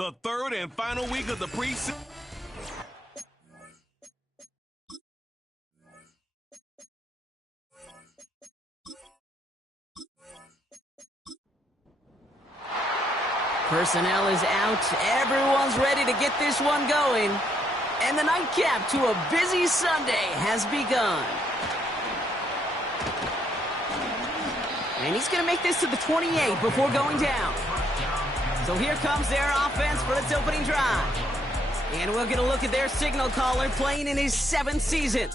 The third and final week of the preseason. Personnel is out. Everyone's ready to get this one going. And the nightcap to a busy Sunday has begun. And he's going to make this to the 28 before going down. So here comes their offense for its opening drive. And we'll get a look at their signal caller playing in his 7th season.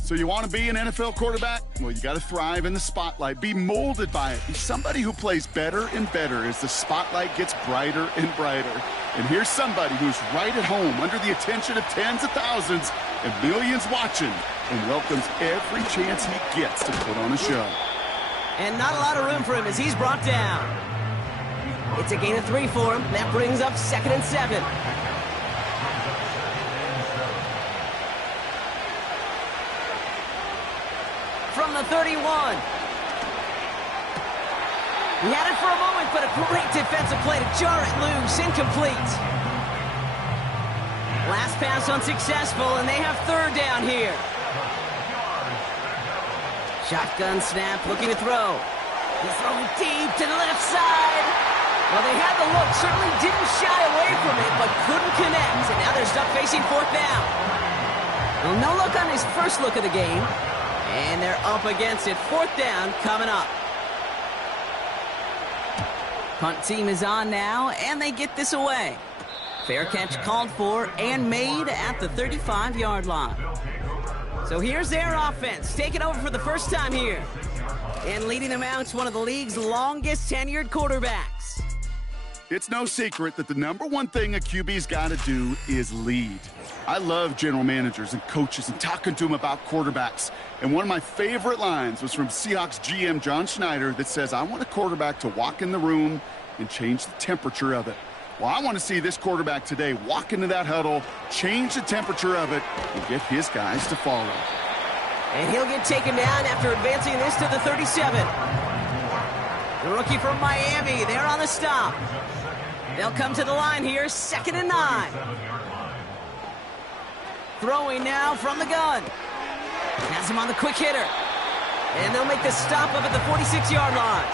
So you want to be an NFL quarterback? Well, you got to thrive in the spotlight. Be molded by it. Be somebody who plays better and better as the spotlight gets brighter and brighter. And here's somebody who's right at home under the attention of tens of thousands and millions watching and welcomes every chance he gets to put on a show. And not a lot of room for him as he's brought down. It's a gain of 3 for him. That brings up 2nd and 7. From the 31. He had it for a moment, but a great defensive play to jar it loose. Incomplete. Last pass unsuccessful, and they have 3rd down here. Shotgun snap, looking to throw. He's throwing deep to the left side. Well, they had the look, certainly didn't shy away from it, but couldn't connect. And now they're stuck facing 4th down. Well, no look on his first look of the game. And they're up against it. 4th down coming up. Punt team is on now, and they get this away. Fair catch called for and made at the 35-yard line. So here's their offense, taking over for the first time here. And leading them out to one of the league's longest tenured quarterbacks. It's no secret that the #1 thing a QB's got to do is lead. I love general managers and coaches and talking to them about quarterbacks. And one of my favorite lines was from Seahawks GM John Schneider that says, I want a quarterback to walk in the room and change the temperature of it. Well, I want to see this quarterback today walk into that huddle, change the temperature of it, and get his guys to follow. And he'll get taken down after advancing this to the 37. The rookie from Miami, they're on the stop. They'll come to the line here, 2nd and 9. Throwing now from the gun. Has him on the quick hitter. And they'll make the stop up at the 46-yard line.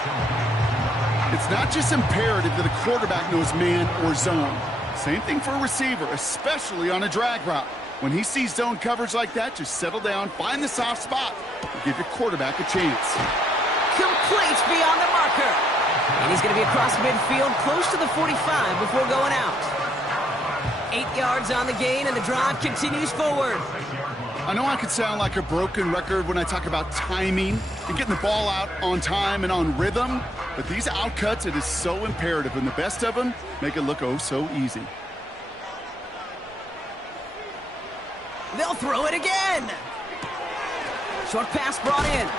It's not just imperative that a quarterback knows man or zone. Same thing for a receiver, especially on a drag route. When he sees zone coverage like that, just settle down, find the soft spot, and give your quarterback a chance. Complete beyond the marker. And he's going to be across midfield, close to the 45 before going out. 8 yards on the gain, and the drive continues forward. I know I could sound like a broken record when I talk about timing and getting the ball out on time and on rhythm, but these outcuts, it is so imperative, and the best of them make it look oh so easy. They'll throw it again. Short pass brought in.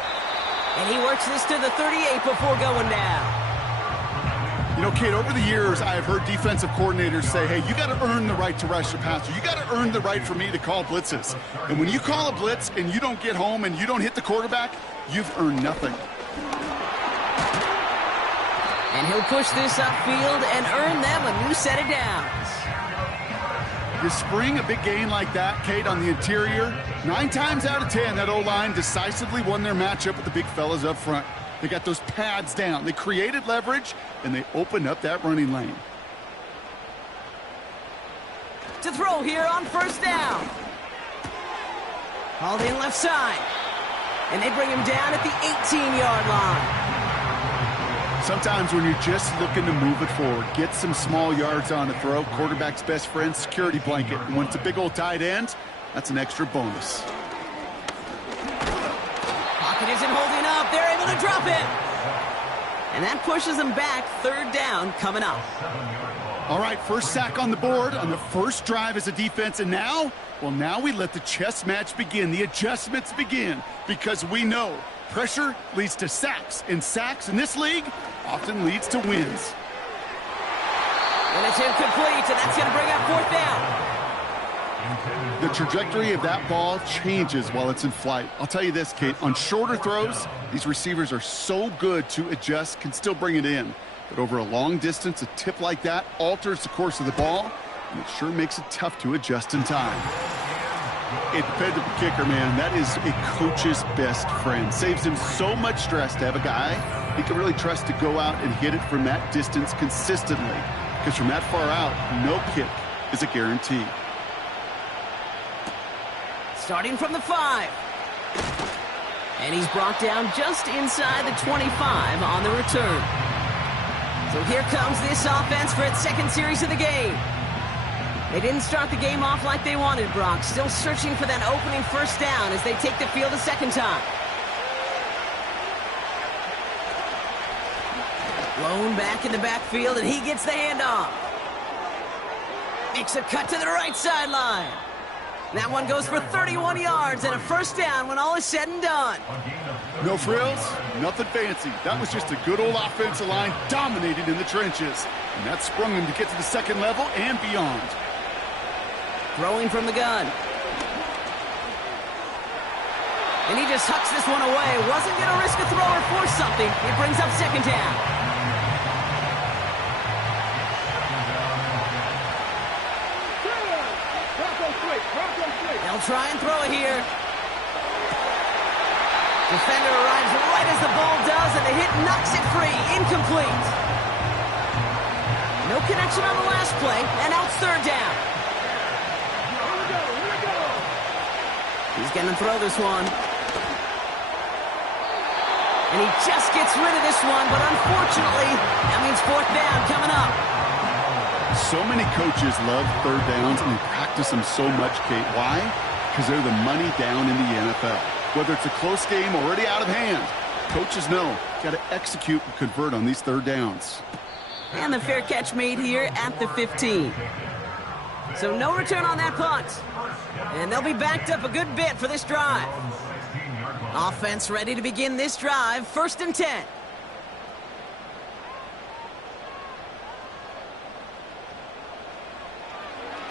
And he works this to the 38 before going down. You know, Kate, over the years, I have heard defensive coordinators say, hey, you got to earn the right to rush the passer. You got to earn the right for me to call blitzes. And when you call a blitz and you don't get home and you don't hit the quarterback, you've earned nothing. And he'll push this upfield and earn them a new set of downs. You spring a big gain like that, Kate, on the interior, 9 times out of 10, that O-line decisively won their matchup with the big fellas up front. They got those pads down. They created leverage, and they opened up that running lane. To throw here on 1st down. Called in left side. And they bring him down at the 18-yard line. Sometimes when you're just looking to move it forward, get some small yards on the throw, quarterback's best friend, security blanket. And when it's a big old tight end, that's an extra bonus. Pocket isn't holding up. They're able to drop it. And that pushes them back. 3rd down coming up. All right, first sack on the board on the first drive as a defense. And now, well, now we let the chess match begin. The adjustments begin because we know pressure leads to sacks. And sacks in this league often leads to wins. And it's incomplete, and that's going to bring up 4th down. The trajectory of that ball changes while it's in flight. I'll tell you this, Kate, on shorter throws, these receivers are so good to adjust, can still bring it in. But over a long distance, a tip like that alters the course of the ball, and it sure makes it tough to adjust in time. A dependable kicker, man, that is a coach's best friend. Saves him so much stress to have a guy he can really trust to go out and hit it from that distance consistently. Because from that far out, no kick is a guarantee. Starting from the 5. And he's brought down just inside the 25 on the return. So here comes this offense for its second series of the game. They didn't start the game off like they wanted, Brock. Still searching for that opening first down as they take the field a second time. Blown back in the backfield, and he gets the handoff. Makes a cut to the right sideline. That one goes for 31 yards and a first down when all is said and done. No frills, nothing fancy. That was just a good old offensive line dominating in the trenches. And that sprung him to get to the second level and beyond. Throwing from the gun. And he just hucks this one away. Wasn't going to risk a throw or force something. It brings up second down. They'll try and throw it here. Defender arrives right as the ball does, and the hit knocks it free. Incomplete. No connection on the last play, and now it's third down. He's going to throw this one. And he just gets rid of this one, but unfortunately, that means fourth down coming up. So many coaches love third downs, and they practice them so much, Kate. Why? Because they're the money down in the NFL. Whether it's a close game already out of hand, coaches know got to execute and convert on these third downs. And the fair catch made here at the 15. So no return on that punt. And they'll be backed up a good bit for this drive. Offense ready to begin this drive, 1st and 10.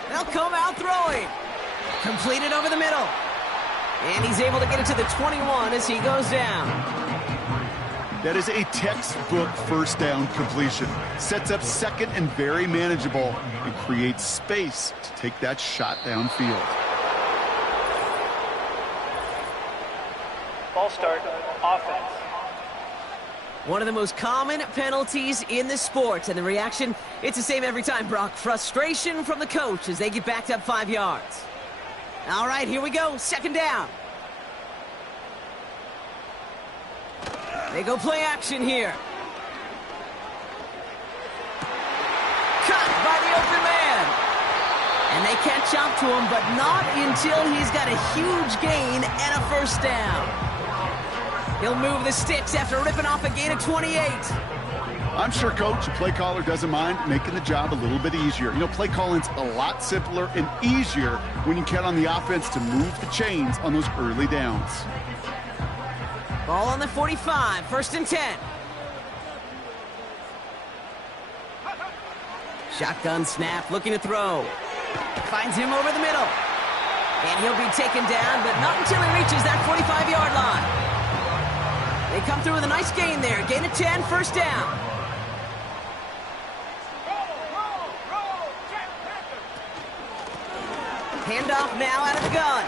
They'll come out throwing. Completed over the middle. And he's able to get it to the 21 as he goes down. That is a textbook first down completion. Sets up second and very manageable and creates space to take that shot downfield. Ball start, offense. One of the most common penalties in the sport, and the reaction, it's the same every time, Brock. Frustration from the coach as they get backed up 5 yards. All right, here we go, second down. They go play action here. Cut by the open man. And they catch up to him, but not until he's got a huge gain and a first down. He'll move the sticks after ripping off a gain of 28. I'm sure, Coach, the play caller doesn't mind making the job a little bit easier. You know, play calling's a lot simpler and easier when you count on the offense to move the chains on those early downs. Ball on the 45, 1st and 10. Shotgun snap, looking to throw. Finds him over the middle. And he'll be taken down, but not until he reaches that 45-yard line. They come through with a nice gain there. Gain of 10, first down. Handoff now out of the gun.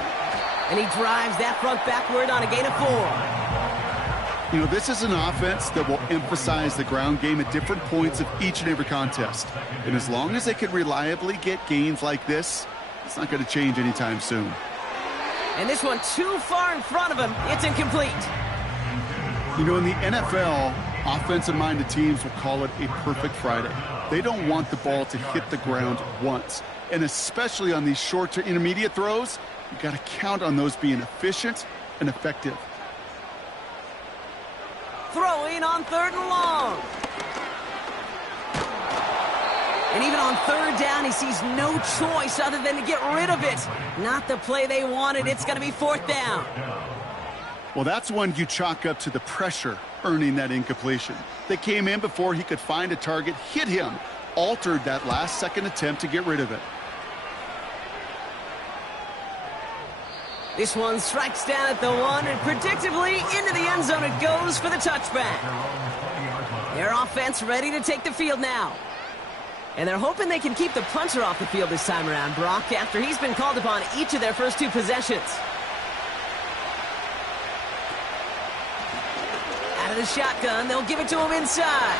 And he drives that front backward on a gain of 4. You know, this is an offense that will emphasize the ground game at different points of each and every contest. And as long as they can reliably get gains like this, it's not going to change anytime soon. And this one too far in front of him. It's incomplete. You know, in the NFL, offensive-minded teams will call it a perfect Friday. They don't want the ball to hit the ground once. And especially on these short to intermediate throws, you've got to count on those being efficient and effective. Throwing on 3rd and long. And even on 3rd down, he sees no choice other than to get rid of it. Not the play they wanted. It's going to be 4th down. Well, that's one you chalk up to the pressure earning that incompletion. They came in before he could find a target, hit him, altered that last-second attempt to get rid of it. This one strikes down at the 1, and predictably into the end zone it goes for the touchback. Their offense ready to take the field now. And they're hoping they can keep the punter off the field this time around, Brock, after he's been called upon each of their first 2 possessions. Out of the shotgun, they'll give it to him inside.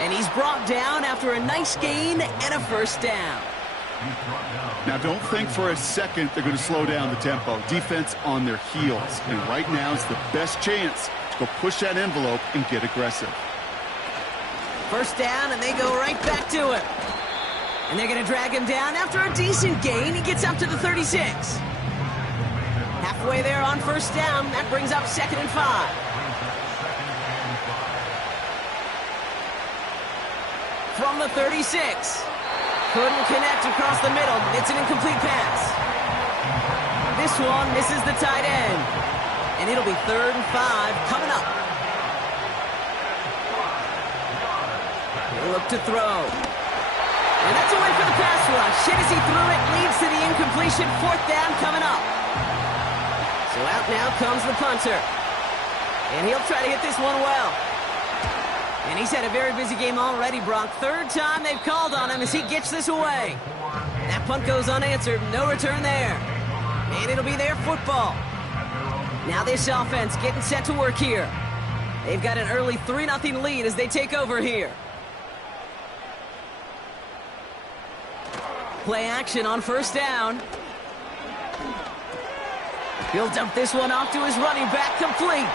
And he's brought down after a nice gain and a first down. Now, don't think for a second they're going to slow down the tempo. Defense on their heels. And right now is the best chance to go push that envelope and get aggressive. First down, and they go right back to him. And they're going to drag him down after a decent gain. He gets up to the 36. Halfway there on first down. That brings up 2nd and 5. From the 36. Couldn't connect across the middle. It's an incomplete pass. This one misses the tight end. And it'll be 3rd and 5 coming up. He'll look to throw. And that's away for the pass rush. Shit as he threw it, leads to the incompletion. 4th down coming up. So out now comes the punter. And he'll try to hit this one well. And he's had a very busy game already, Brock. 3rd time they've called on him as he gets this away. That punt goes unanswered. No return there. And it'll be their football. Now this offense getting set to work here. They've got an early 3-0 lead as they take over here. Play action on first down. He'll dump this one off to his running back, complete.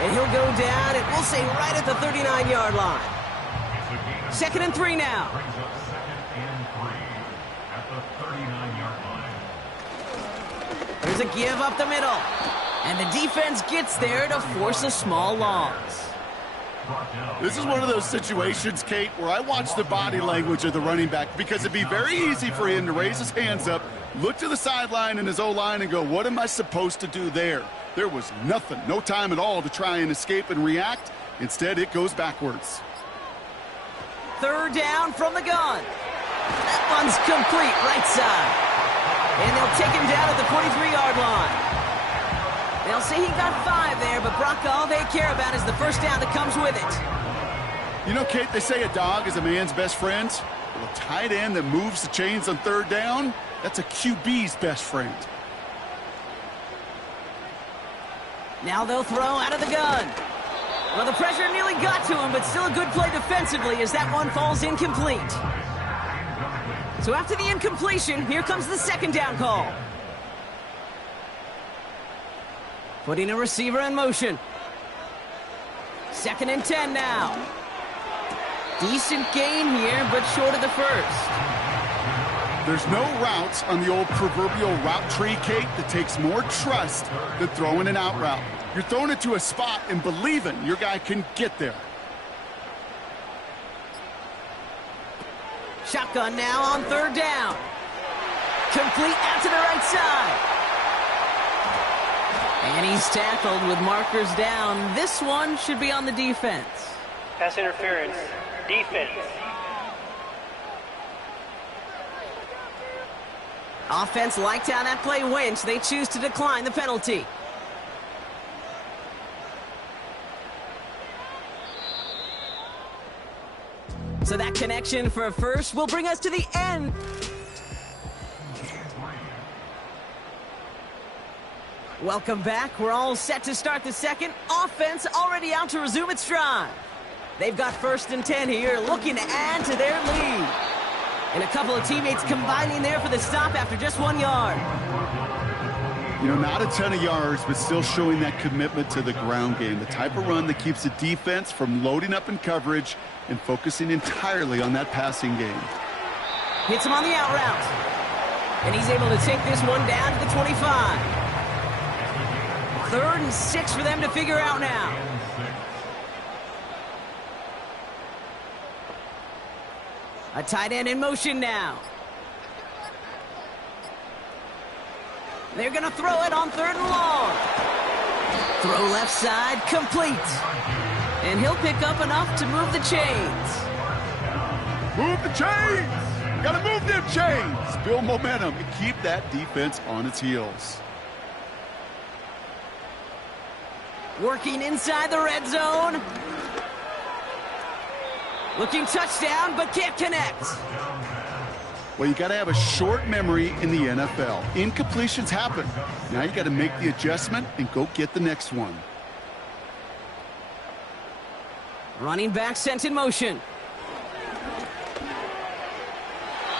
And he'll go down, and we'll say right at the 39-yard line. 2nd and 3 now. There's a give up the middle. And the defense gets there to force a small loss. This is one of those situations, Kate, where I watch the body language of the running back because it'd be very easy for him to raise his hands up, look to the sideline in his O-line and go, what am I supposed to do there? There was nothing, no time at all to try and escape and react. Instead, it goes backwards. 3rd down from the gun. That one's complete, right side. And they'll take him down at the 43-yard line. They'll say he got 5 there, but Brock, all they care about is the first down that comes with it. You know, Kate, they say a dog is a man's best friend. Well, a tight end that moves the chains on 3rd down, that's a QB's best friend. Now they'll throw out of the gun. Well, the pressure nearly got to him, but still a good play defensively as that one falls incomplete. So after the incompletion, here comes the 2nd down call. Putting a receiver in motion. 2nd and 10 now. Decent gain here, but short of the first. There's no routes on the old proverbial route tree, Kate, that takes more trust than throwing an out route. You're throwing it to a spot and believing your guy can get there. Shotgun now on 3rd down. Complete out to the right side. And he's tackled with markers down. This one should be on the defense. Pass interference. Defense. Offense liked how that play went. They choose to decline the penalty. So that connection for a first will bring us to the end. Welcome back. We're all set to start the second. Offense already out to resume its drive. They've got 1st and 10 here, looking to add to their lead. And a couple of teammates combining there for the stop after just 1 yard. You know, not a ton of yards, but still showing that commitment to the ground game. The type of run that keeps the defense from loading up in coverage and focusing entirely on that passing game. Hits him on the out route. And he's able to take this one down to the 25. 3rd and 6 for them to figure out now. A tight end in motion now. They're going to throw it on 3rd and long. Throw left side, complete. And he'll pick up enough to move the chains. Move the chains! Gotta move them chains! Build momentum and keep that defense on its heels. Working inside the red zone. Looking touchdown, but can't connect. Well, you got to have a short memory in the NFL. Incompletions happen. Now you got to make the adjustment and go get the next one. Running back sent in motion.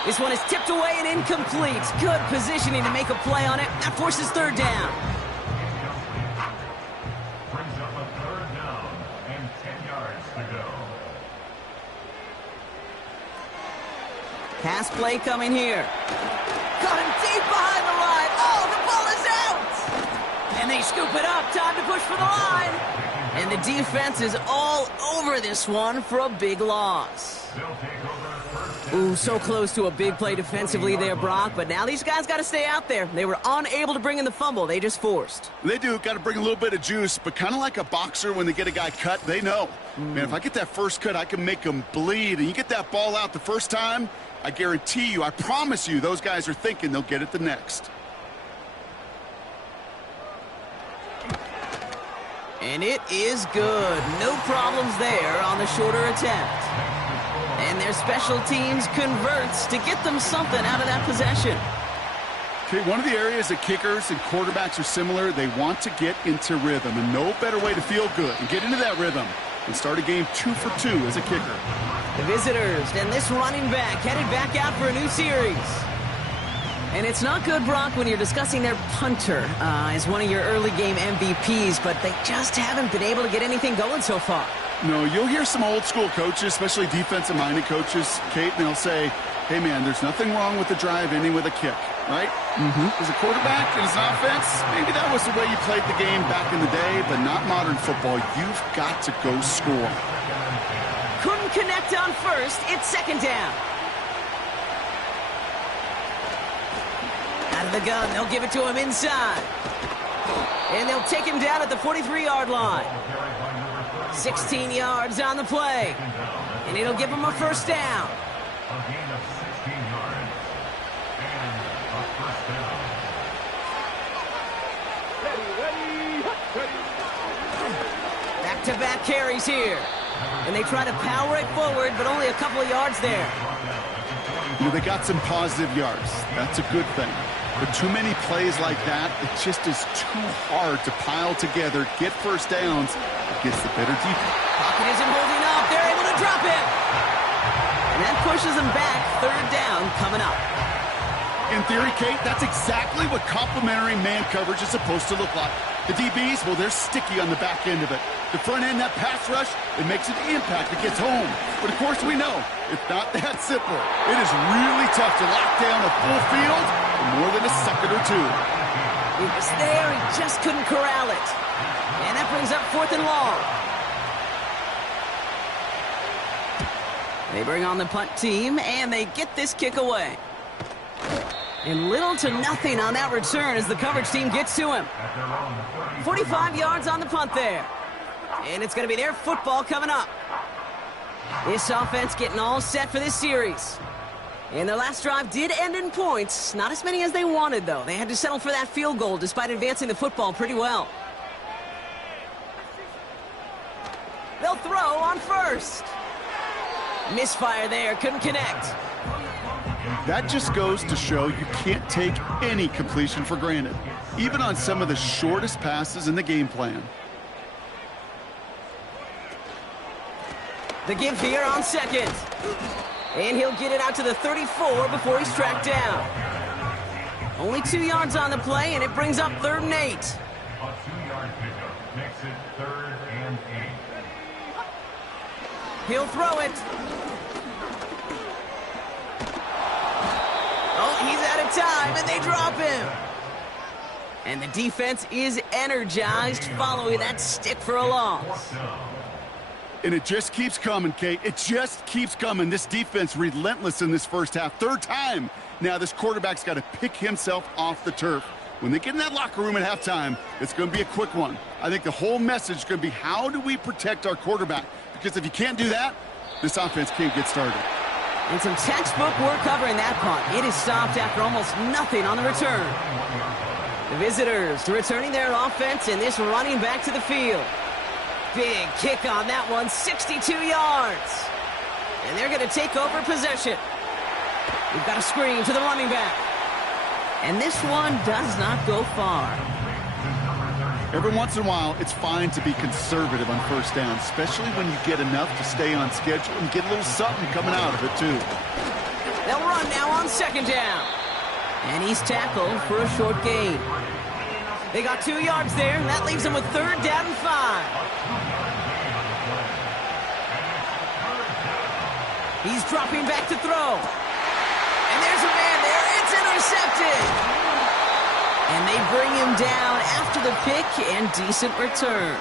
This one is tipped away and incomplete. Good positioning to make a play on it. That forces third down. Brings up a third down and 10 yards to go. Pass play coming here. Got him deep behind the line. Oh, the ball is out! And they scoop it up. Time to push for the line. And the defense is all over this one for a big loss. Ooh, so close to a big play defensively there, Brock. But now these guys got to stay out there. They were unable to bring in the fumble. They just forced. They do. Got to bring a little bit of juice, but kind of like a boxer when they get a guy cut, they know. Man, if I get that first cut, I can make them bleed. And you get that ball out the first time, I guarantee you, I promise you, those guys are thinking they'll get it the next. And it is good. No problems there on the shorter attempt. And their special teams converts to get them something out of that possession. Okay, one of the areas that kickers and quarterbacks are similar, they want to get into rhythm. And no better way to feel good and get into that rhythm and start a game 2 for 2 as a kicker. The visitors and this running back headed back out for a new series. And it's not good, Brock, when you're discussing their punter as one of your early game MVPs, but they just haven't been able to get anything going so far. No, you'll hear some old school coaches, especially defensive-minded coaches, Kate, and they'll say, hey, man, there's nothing wrong with the drive ending with a kick, right? As a quarterback and as an offense, maybe that was the way you played the game back in the day, but not modern football. You've got to go score. Couldn't connect on first. It's second down. Out of the gun. They'll give it to him inside. And they'll take him down at the 43-yard line. 16 yards on the play. And it'll give him a first down. A gain of 16 yards and a first down. Back-to-back carries here. And they try to power it forward, but only a couple of yards there. You know, they got some positive yards. That's a good thing. But too many plays like that, it just is too hard to pile together, get first downs against the better defense. Pocket isn't holding up. They're able to drop it. And that pushes them back. Third down coming up. In theory, Kate, that's exactly what complementary man coverage is supposed to look like. The DBs, well, they're sticky on the back end of it. The front end, that pass rush, it makes an impact. It gets home. But, of course, we know it's not that simple. It is really tough to lock down a full field for more than a second or two. He was there. He just couldn't corral it. And that brings up 4th and long. They bring on the punt team, and they get this kick away. And little to nothing on that return as the coverage team gets to him. 45 yards on the punt there. And it's going to be their football coming up. This offense getting all set for this series. And their last drive did end in points. Not as many as they wanted, though. They had to settle for that field goal despite advancing the football pretty well. They'll throw on first. Misfire there. Couldn't connect. That just goes to show you can't take any completion for granted, even on some of the shortest passes in the game plan. The give here on second. And he'll get it out to the 34 before he's tracked down. Only 2 yards on the play, and it brings up 3rd and 8. A 2-yard pickup makes it 3rd and 8. He'll throw it. Oh, he's out of time, and they drop him. And the defense is energized following that stick for a loss. And it just keeps coming, Kate. It just keeps coming. This defense relentless in this first half. 3rd time. Now this quarterback's got to pick himself off the turf. When they get in that locker room at halftime, it's going to be a quick one. I think the whole message is going to be, how do we protect our quarterback? Because if you can't do that, this offense can't get started. And some textbook work covering that punt. It is stopped after almost nothing on the return. The visitors returning their offense and this running back to the field. Big kick on that one, 62 yards. And they're going to take over possession. We've got a screen to the running back. And this one does not go far. Every once in a while, it's fine to be conservative on first down, especially when you get enough to stay on schedule and get a little something coming out of it, too. They'll run now on second down. And he's tackled for a short gain. They got 2 yards there, and that leaves them with third down and 5. He's dropping back to throw. And there's a man there. It's intercepted. And they bring him down after the pick and decent return.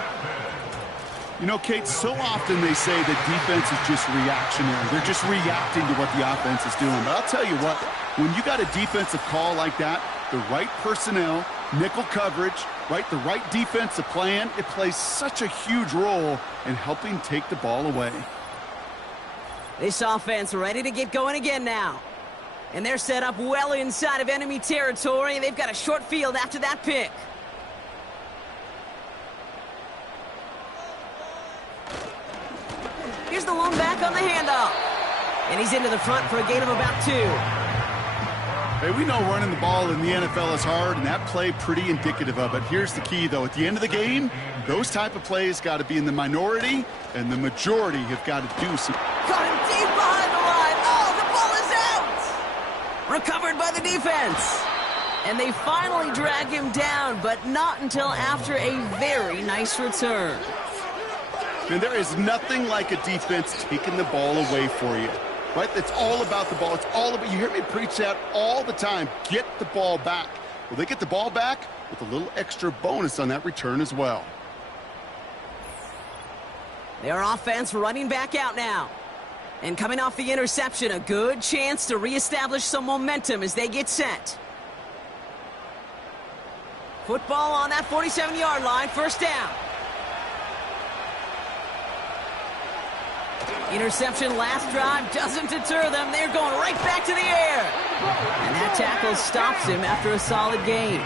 You know, Kate, so often they say that defense is just reactionary. They're just reacting to what the offense is doing. But I'll tell you what, when you got a defensive call like that, the right personnel, nickel coverage, right, the right defensive plan, it plays such a huge role in helping take the ball away. This offense ready to get going again now. And they're set up well inside of enemy territory. They've got a short field after that pick. Here's the lone back on the handoff. And he's into the front for a gain of about 2. Hey, we know running the ball in the NFL is hard, and that play pretty indicative of it. Here's the key, though. At the end of the game, those type of plays got to be in the minority, and the majority have got to do some. Caught him deep behind the line. Oh, the ball is out! Recovered by the defense. And they finally drag him down, but not until after a very nice return. And there is nothing like a defense taking the ball away for you. Right? It's all about the ball. It's all about, you hear me preach that all the time. Get the ball back. Well, they get the ball back with a little extra bonus on that return as well. Their offense running back out now. And coming off the interception, a good chance to reestablish some momentum as they get set. Football on that 47-yard line, first down. Interception last drive doesn't deter them. They're going right back to the air. And that tackle stops him after a solid gain.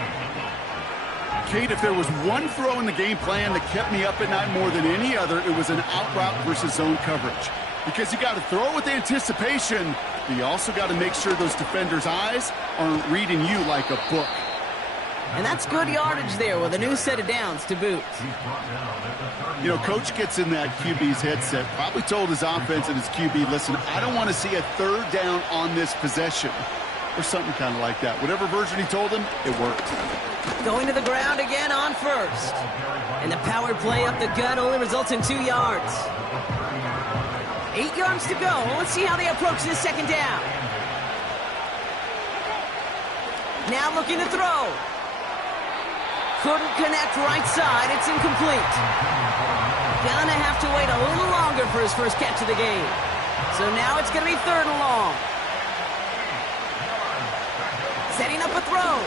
Kate, if there was one throw in the game plan that kept me up at night more than any other, it was an out route versus zone coverage. Because you got to throw with anticipation, but you also got to make sure those defenders' eyes aren't reading you like a book. And that's good yardage there with a new set of downs to boot. You know, coach gets in that QB's headset, probably told his offense and his QB, listen, I don't want to see a third down on this possession. Or something kind of like that. Whatever version he told him, it worked. Going to the ground again on first. And the power play up the gut only results in 2 yards. 8 yards to go. Let's see how they approach this second down. Now looking to throw. Couldn't connect right side. It's incomplete. Gonna have to wait a little longer for his first catch of the game. So now it's going to be third and long. Setting up a throw.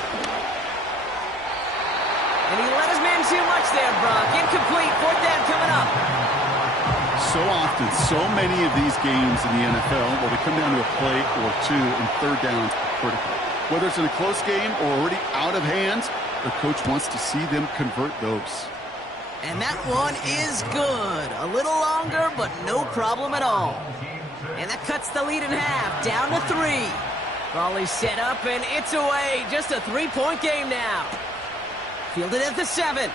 And he let his man too much there, Brock. Incomplete. Fourth down coming up. So often, so many of these games in the NFL, well, they come down to a play or two, and third downs are critical. Whether it's in a close game or already out of hands, the coach wants to see them convert those. And that one is good. A little longer, but no problem at all. And that cuts the lead in half, down to 3. Raleigh set up, and it's away. Just a 3-point game now. Fielded at the 7.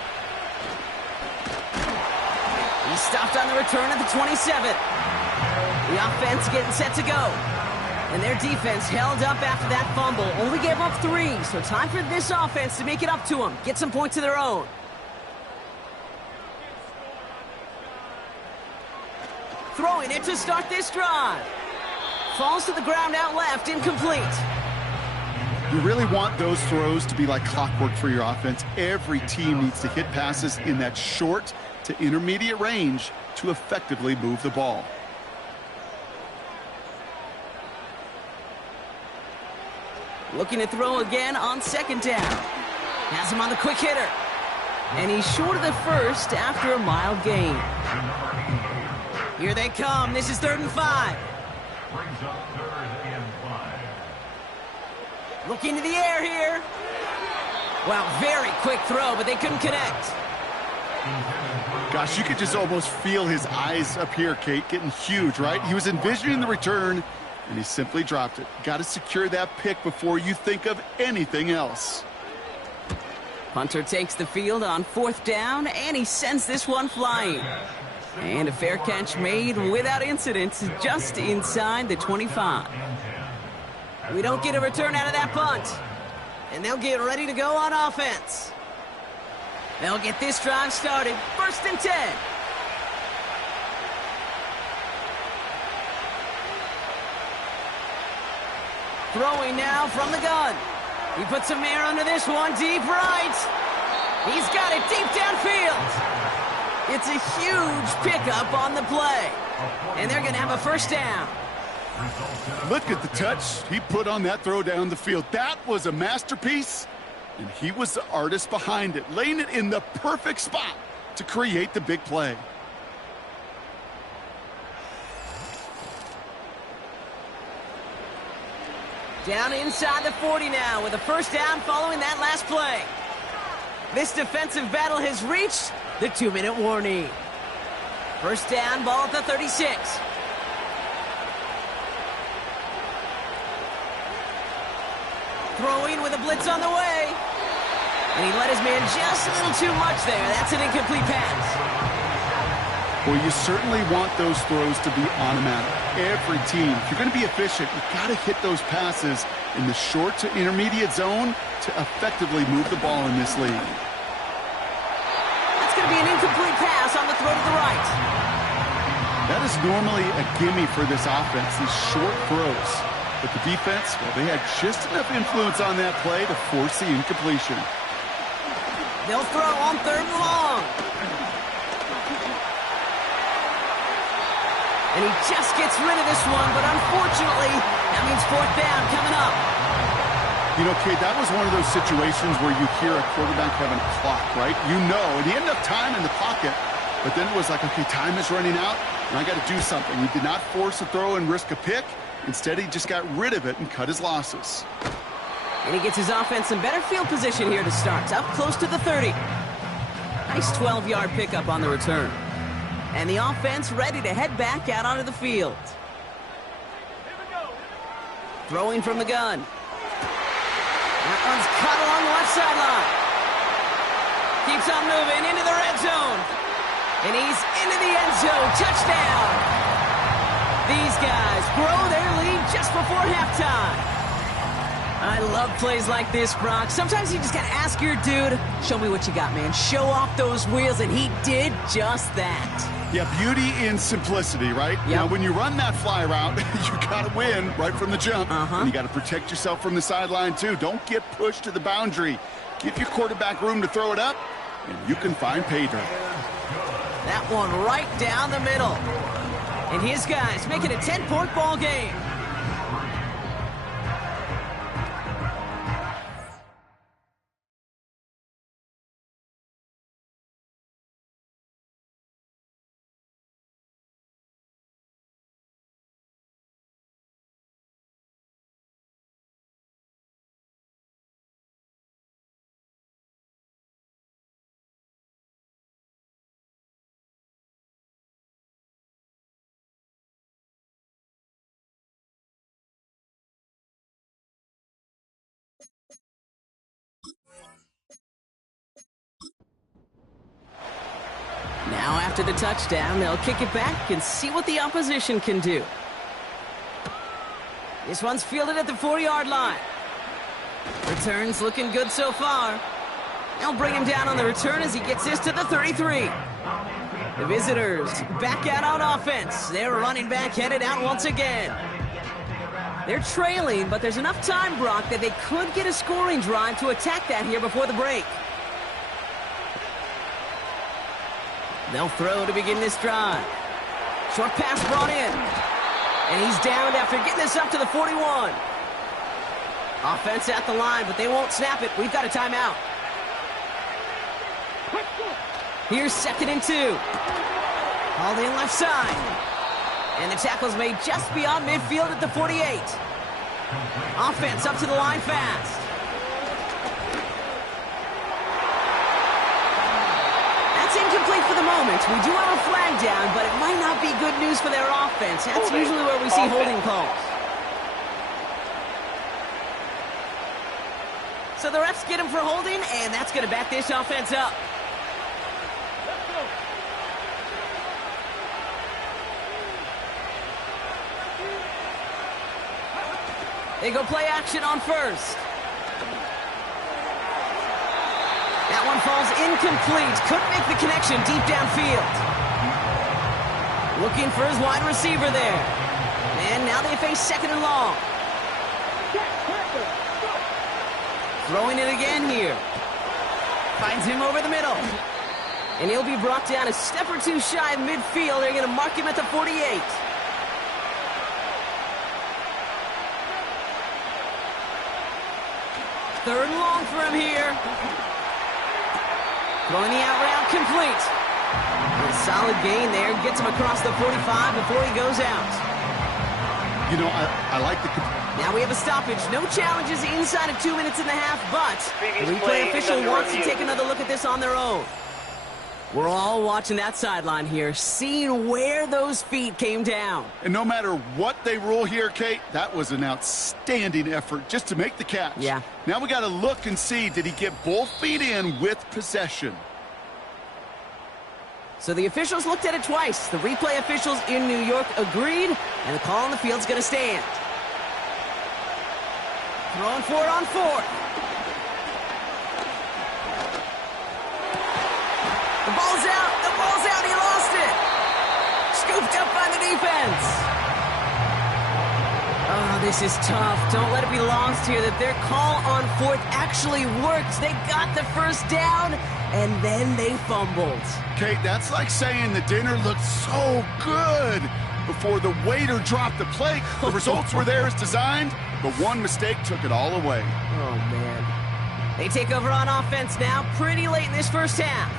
He's stopped on the return at the 27. The offense getting set to go. And their defense held up after that fumble. Only gave up 3, so time for this offense to make it up to them. Get some points of their own. Throwing it to start this drive. Falls to the ground out left, incomplete. You really want those throws to be like clockwork for your offense. Every team needs to hit passes in that short to intermediate range to effectively move the ball. Looking to throw again on second down. Has him on the quick hitter. And he's short of the first after a mild gain. Here they come. This is 3rd and 5. Brings up 3rd and 5. Looking to the air here. Wow, very quick throw, but they couldn't connect. Intended for Gosh, you could just almost feel his eyes up here, Kate, getting huge, right? He was envisioning the return, and he simply dropped it. Got to secure that pick before you think of anything else. Punter takes the field on 4th down, and he sends this one flying. And a fair catch made without incident, just inside the 25. We don't get a return out of that punt. And they'll get ready to go on offense. They'll get this drive started. 1st and 10. Throwing now from the gun. He puts some air under this one, deep right. He's got it deep downfield. It's a huge pickup on the play. And they're going to have a 1st down. Look at the touch he put on that throw down the field. That was a masterpiece. And he was the artist behind it, laying it in the perfect spot to create the big play. Down inside the 40 now with a 1st down following that last play. This defensive battle has reached the 2-minute warning. 1st down, ball at the 36. Throwing with a blitz on the way. And he let his man just a little too much there. That's an incomplete pass. Well, you certainly want those throws to be automatic. Every team, if you're going to be efficient, you've got to hit those passes in the short to intermediate zone to effectively move the ball in this league. That's going to be an incomplete pass on the throw to the right. That is normally a gimme for this offense, these short throws. But the defense, well, they had just enough influence on that play to force the incompletion. They'll throw on 3rd and long. And he just gets rid of this one, but unfortunately, that means 4th down coming up. You know, Kate, that was one of those situations where you hear a quarterback having a clock, right? You know, and he had enough time in the pocket, but then it was like, okay, time is running out, and I got to do something. He did not force a throw and risk a pick. Instead, he just got rid of it and cut his losses. And he gets his offense in better field position here to start, up close to the 30. Nice 12-yard pickup on the return. And the offense ready to head back out onto the field. Throwing from the gun. That one's caught along the left sideline. Keeps on moving into the red zone. And he's into the end zone. Touchdown. These guys grow their lead just before halftime. I love plays like this, Brock. Sometimes you just got to ask your dude, show me what you got, man. Show off those wheels, and he did just that. Yeah, beauty in simplicity, right? Yep. Now, when you run that fly route, you got to win right from the jump. And you got to protect yourself from the sideline, too. Don't get pushed to the boundary. Give your quarterback room to throw it up, and you can find pay dirt. That one right down the middle. And his guys make it a 10-point ball game. Now after the touchdown, they'll kick it back and see what the opposition can do. This one's fielded at the 40-yard line. Return's looking good so far. They'll bring him down on the return as he gets this to the 33. The visitors back out on offense. Their running back headed out once again. They're trailing, but there's enough time, Brock, that they could get a scoring drive to attack that here before the break. They'll throw to begin this drive. Short pass brought in. And he's downed after getting this up to the 41. Offense at the line, but they won't snap it. We've got a timeout. Here's 2nd and 2. Hauled in left side. And the tackle's made just beyond midfield at the 48. Offense up to the line fast. That's incomplete for the moment. defense. We do have a flag down, but it might not be good news for their offense. That's usually where we see holding calls. So the refs get him for holding, and that's going to back this offense up. They go play action on first. That one falls incomplete. Couldn't make the connection deep downfield. Looking for his wide receiver there. And now they face second and long. Throwing it again here. Finds him over the middle. And he'll be brought down a step or two shy of midfield. They're going to mark him at the 48. Third and long for him here. Throwing the out route complete. A solid gain there. Gets him across the 45 before he goes out. You know, I like the... Now we have a stoppage. No challenges inside of 2 minutes and a half, but the replay official wants to take another look at this on their own. We're all watching that sideline here, seeing where those feet came down. And no matter what they rule here, Kate, that was an outstanding effort just to make the catch. Yeah. Now we got to look and see, did he get both feet in with possession? So the officials looked at it twice. The replay officials in New York agreed, and the call on the field's going to stand. Throwing for it on fourth. The ball's out. The ball's out. He lost it. Scooped up by the defense. Oh, this is tough. Don't let it be lost here that their call on fourth actually worked. They got the first down, and then they fumbled. Kate, that's like saying the dinner looked so good before the waiter dropped the plate. The results were there as designed, but one mistake took it all away. Oh, man. They take over on offense now pretty late in this first half.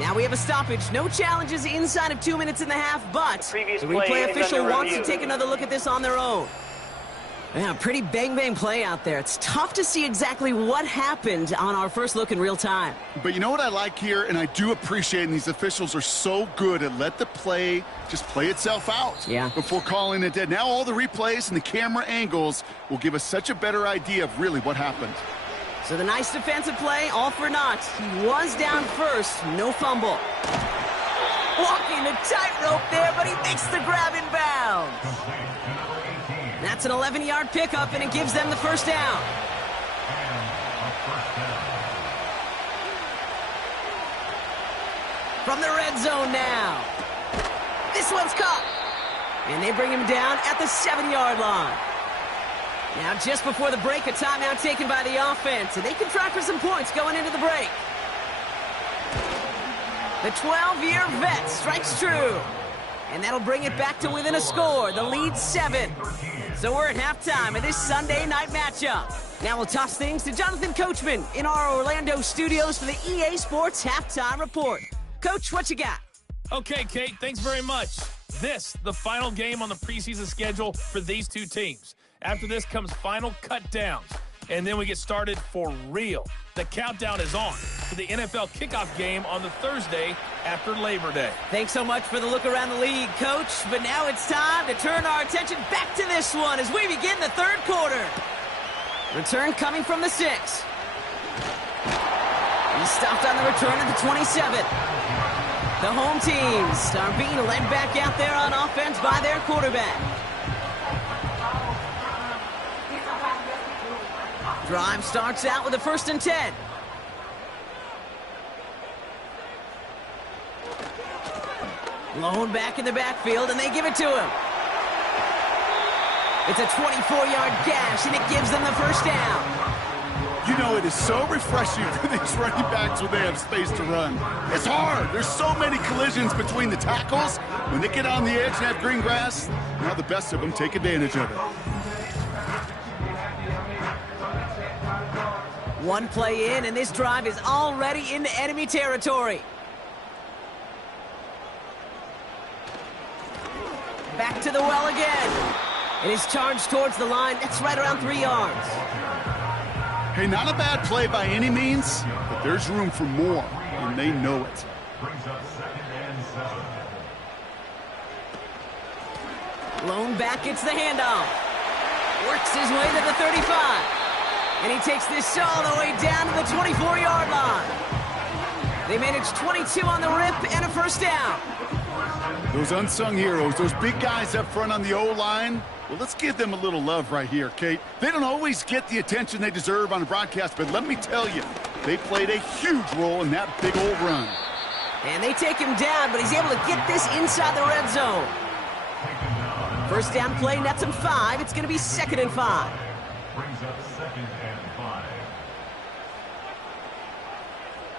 Now we have a stoppage. No challenges inside of 2 minutes and a half, but the replay official wants to take another look at this on their own. Yeah, pretty bang-bang play out there. It's tough to see exactly what happened on our first look in real time. But you know what I like here, and I do appreciate, and these officials are so good at let the play just play itself out before calling it dead. Now all the replays and the camera angles will give us such a better idea of really what happened. So the nice defensive play, all for naught. He was down first, no fumble. Walking the tightrope there, but he makes the grab in bounds. That's an 11-yard pickup, and it gives them the first down. From the red zone now. This one's caught. And they bring him down at the 7-yard line. Now, just before the break, a timeout taken by the offense, and they can try for some points going into the break. The 12-year vet strikes true, and that'll bring it back to within a score. The lead 7. So we're at halftime of this Sunday night matchup. Now we'll toss things to Jonathan Coachman in our Orlando studios for the EA Sports Halftime Report. Coach, what you got? Okay, Kate, thanks very much. This, the final game on the preseason schedule for these two teams. After this comes final cut downs, and then we get started for real. The countdown is on for the NFL kickoff game on the Thursday after Labor Day. Thanks so much for the look around the league, Coach. But now it's time to turn our attention back to this one as we begin the third quarter. Return coming from the 6. He stopped on the return at the 27. The home teams are being led back out there on offense by their quarterback. Drive starts out with a 1st and 10. Blown back in the backfield, and they give it to him. It's a 24-yard gash, and it gives them the first down. You know, it is so refreshing for these running backs when they have space to run. It's hard. There's so many collisions between the tackles. When they get on the edge and have green grass, now the best of them take advantage of it. One play in, and this drive is already into enemy territory. Back to the well again. It is charged towards the line. That's right around 3 yards. Hey, not a bad play by any means, but there's room for more, and they know it. Brings up 2nd and 7. Lone back gets the handoff. Works his way to the 35. And he takes this all the way down to the 24-yard line. They manage 22 on the rip and a first down. Those unsung heroes, those big guys up front on the O-line, well, let's give them a little love right here, Kate. They don't always get the attention they deserve on the broadcast, but let me tell you, they played a huge role in that big old run. And they take him down, but he's able to get this inside the red zone. First down play nets him 5. It's going to be 2nd and 5. Brings up 2nd and 5.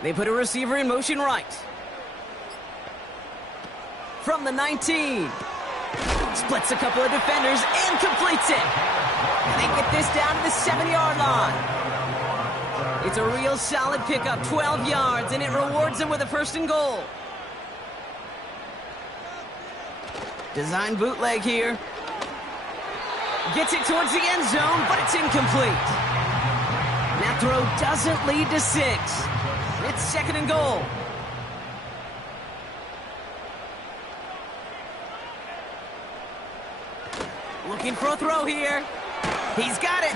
They put a receiver in motion right. From the 19. Splits a couple of defenders and completes it. And they get this down to the 7-yard line. It's a real solid pickup, 12 yards, and it rewards them with a 1st and goal. Design bootleg here. Gets it towards the end zone, but it's incomplete. That throw doesn't lead to 6. It's 2nd and goal. Looking for a throw here. He's got it.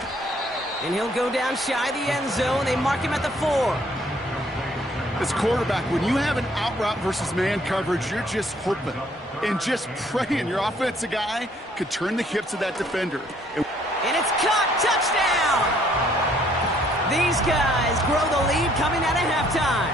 And he'll go down shy of the end zone. They mark him at the 4. As quarterback, when you have an out route versus man coverage, you're just hoping and just praying your offensive guy could turn the hips of that defender. And it's caught. Touchdown! These guys grow the lead coming out of halftime.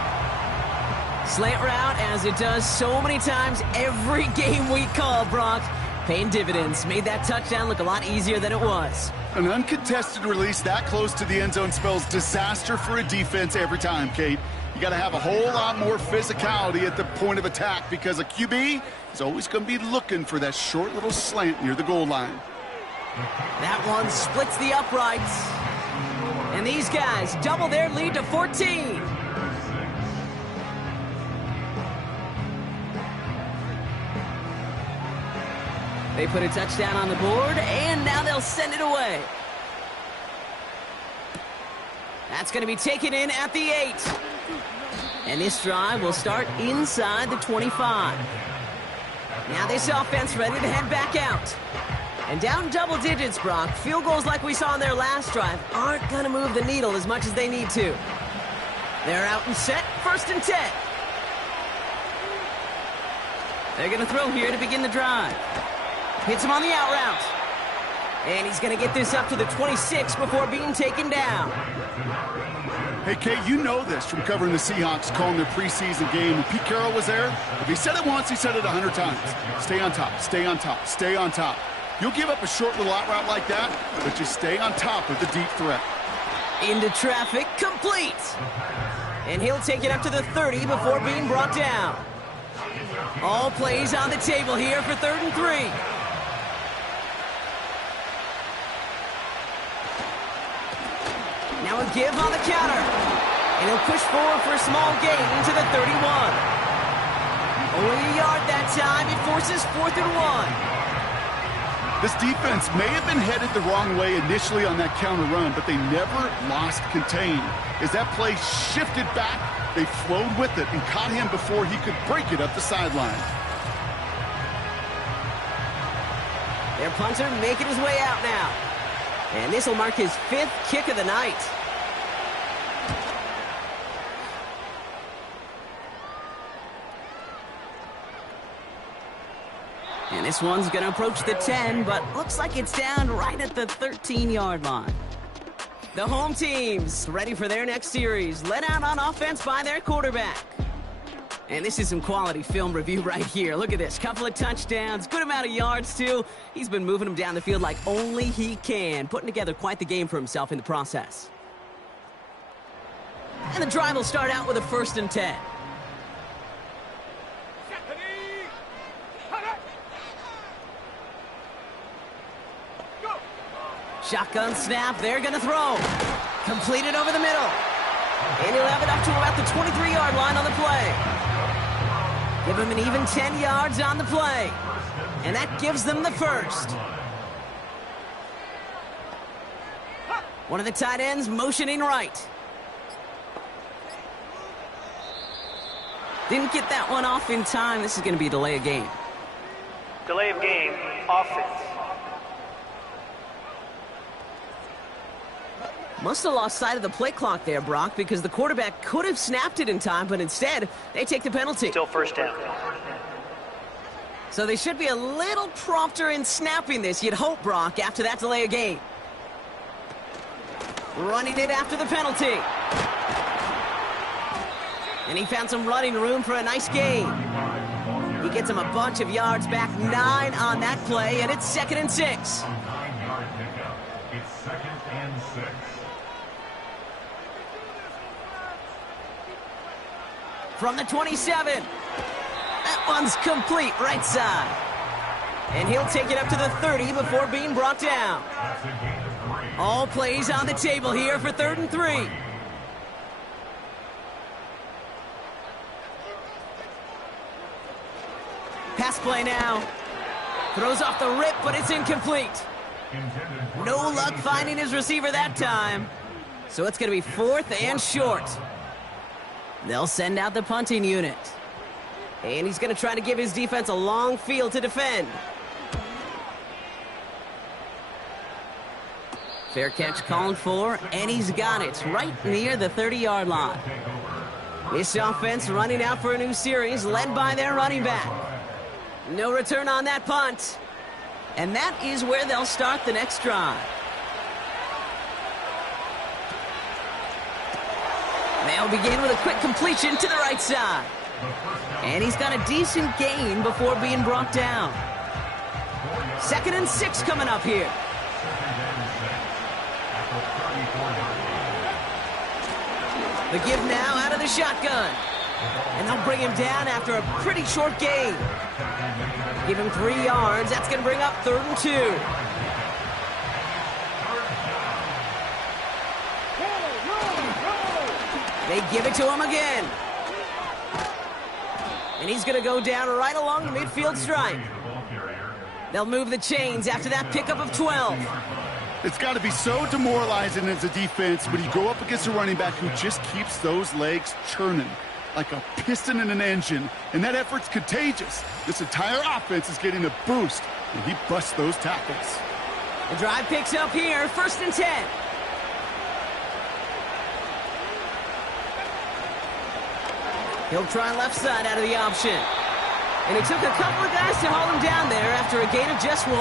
Slant route, as it does so many times every game we call, Brock. Paying dividends. Made that touchdown look a lot easier than it was. An uncontested release that close to the end zone spells disaster for a defense every time, Kate. You got to have a whole lot more physicality at the point of attack because a QB is always going to be looking for that short little slant near the goal line. That one splits the uprights. And these guys double their lead to 14. They put a touchdown on the board, and now they'll send it away. That's going to be taken in at the 8. And this drive will start inside the 25. Now this offense ready to head back out. And down double digits, Brock. Field goals like we saw in their last drive aren't going to move the needle as much as they need to. They're out and set, 1st and 10. They're going to throw here to begin the drive. Hits him on the out route. And he's going to get this up to the 26 before being taken down. Hey, Kate, you know this from covering the Seahawks, calling their preseason game. When Pete Carroll was there, if he said it once, he said it 100 times. Stay on top, stay on top, stay on top. You'll give up a short little out route like that, but you stay on top of the deep threat. Into traffic, complete. And he'll take it up to the 30 before being brought down. All plays on the table here for 3rd and 3. Now a give on the counter. And he'll push forward for a small gain to the 31. Only a yard that time. It forces 4th and 1. This defense may have been headed the wrong way initially on that counter run, but they never lost contain. As that play shifted back, they flowed with it and caught him before he could break it up the sideline. Their punter making his way out now. And this will mark his 5th kick of the night. And this one's going to approach the 10, but looks like it's down right at the 13-yard line. The home team's ready for their next series, led out on offense by their quarterback. And this is some quality film review right here. Look at this. Couple of touchdowns, good amount of yards, too. He's been moving them down the field like only he can, putting together quite the game for himself in the process. And the drive will start out with a 1st and 10. Shotgun snap, they're going to throw. Completed over the middle. And he'll have it up to about the 23-yard line on the play. Give him an even 10 yards on the play. And that gives them the 1st. One of the tight ends motioning right. Didn't get that one off in time. This is going to be a delay of game. Delay of game, offense. Must have lost sight of the play clock there, Brock, because the quarterback could have snapped it in time, but instead, they take the penalty. Still first down. So they should be a little prompter in snapping this, you'd hope, Brock, after that delay of game. Running it after the penalty. And he found some running room for a nice gain. He gets him a bunch of yards back, 9 on that play, and it's 2nd and 6. A 9-yard pickup. It's 2nd and 6. From the 27. That one's complete, right side. And he'll take it up to the 30 before being brought down. That's a gain of 3. All plays on the table here for 3rd and 3. Pass play now. Throws off the rip, but it's incomplete. No luck finding his receiver that time. So it's going to be 4th and short. They'll send out the punting unit. And he's going to try to give his defense a long field to defend. Fair catch called for, and he's got it right near the 30-yard line. This offense running out for a new series, led by their running back. No return on that punt. And that is where they'll start the next drive. They'll begin with a quick completion to the right side. And he's got a decent gain before being brought down. 2nd and 6 coming up here. The give now out of the shotgun. And they'll bring him down after a pretty short gain. Give him 3 yards. That's going to bring up 3rd and 2. They give it to him again. And he's going to go down right along the midfield stripe. They'll move the chains after that pickup of 12. It's got to be so demoralizing as a defense when you go up against a running back who just keeps those legs churning like a piston in an engine, and that effort's contagious. This entire offense is getting a boost, and he busts those tackles. The drive picks up here, 1st and 10. He'll try left side out of the option. And it took a couple of guys to hold him down there after a gain of just 1.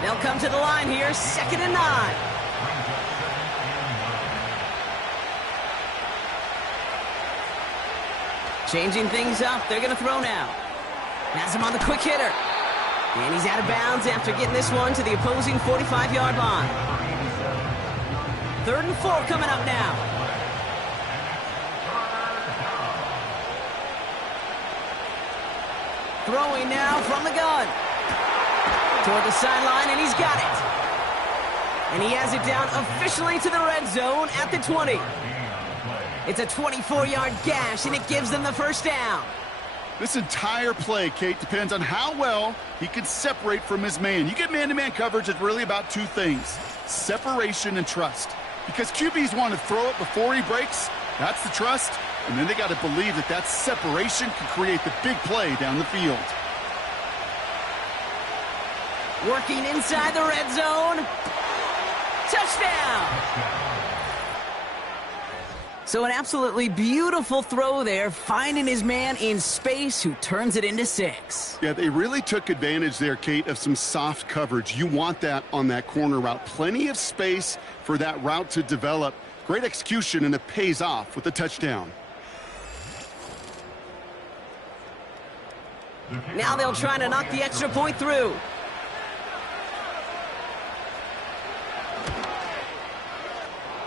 They'll come to the line here, 2nd and 9. Changing things up, they're going to throw now. Has him on the quick hitter. And he's out of bounds after getting this one to the opposing 45-yard line. 3rd and 4 coming up now. Throwing now from the gun. Toward the sideline, and he's got it. And he has it down officially to the red zone at the 20. It's a 24-yard gash, and it gives them the first down. This entire play, Kate, depends on how well he can separate from his man. You get man-to-man coverage, it's really about 2 things, separation and trust. Because QBs want to throw it before he breaks, that's the trust, and then they got to believe that that separation can create the big play down the field. Working inside the red zone. Touchdown! So an absolutely beautiful throw there, finding his man in space who turns it into 6. Yeah, they really took advantage there, Kate, of some soft coverage. You want that on that corner route. Plenty of space for that route to develop. Great execution, and it pays off with a touchdown. Now they'll try to knock the extra point through.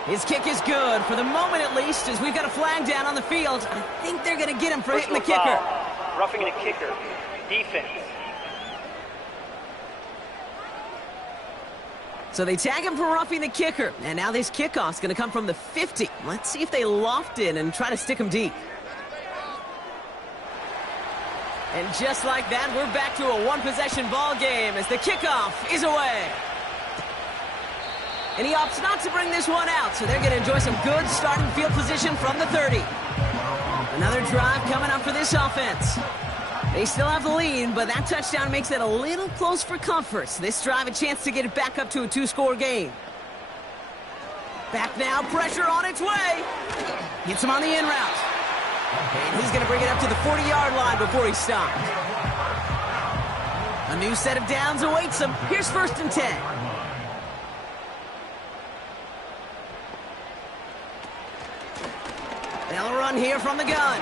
His kick is good, for the moment at least, as we've got a flag down on the field. I think they're going to get him for hitting the kicker. Foul. Roughing the kicker. Defense. So they tag him for roughing the kicker. And now this kickoff's going to come from the 50. Let's see if they loft in and try to stick him deep. And just like that, we're back to a one-possession ball game as the kickoff is away. And he opts not to bring this one out, so they're going to enjoy some good starting field position from the 30. Another drive coming up for this offense. They still have the lead, but that touchdown makes it a little close for comfort. So this drive a chance to get it back up to a 2-score game. Back now, pressure on its way. Hits him on the in route. And he's going to bring it up to the 40-yard line before he stopped. A new set of downs awaits him. Here's 1st and 10. They'll run here from the gun.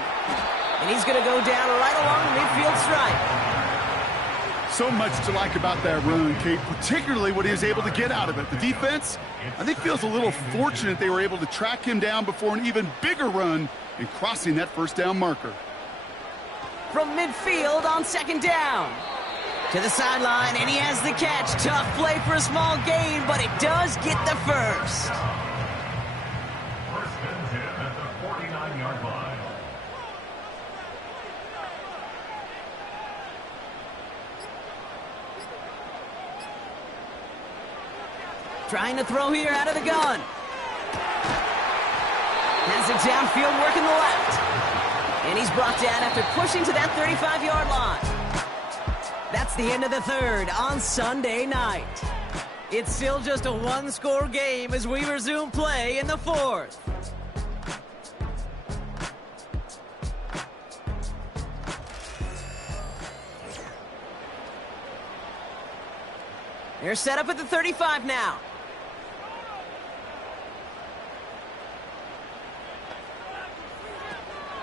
And he's going to go down right along the midfield stripe. So much to like about that run, Kate, particularly what he was able to get out of it. The defense, I think, feels a little fortunate they were able to track him down before an even bigger run and crossing that 1st down marker. From midfield on 2nd down. To the sideline, and he has the catch. Tough play for a small gain, but it does get the first. 1st and 10 at the 49-yard line. Trying to throw here out of the gun. Has it downfield, working the left. And he's brought down after pushing to that 35-yard line. That's the end of the 3rd on Sunday night. It's still just a 1-score game as we resume play in the 4th. They're set up at the 35 now.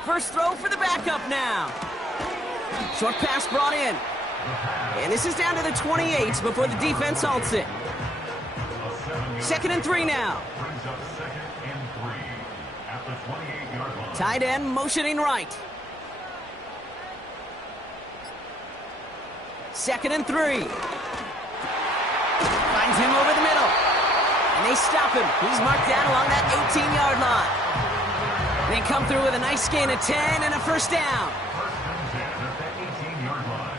First throw for the backup now. Short pass brought in. And this is down to the 28 before the defense halts it. 2nd and 3 now. Brings up 2nd and 3 at the 28-yard line. Tight end motioning right. 2nd and 3. Finds him over the middle. And they stop him. He's marked down along that 18-yard line. They come through with a nice gain of 10 and a 1st down. 1st and 10 at the 18-yard line.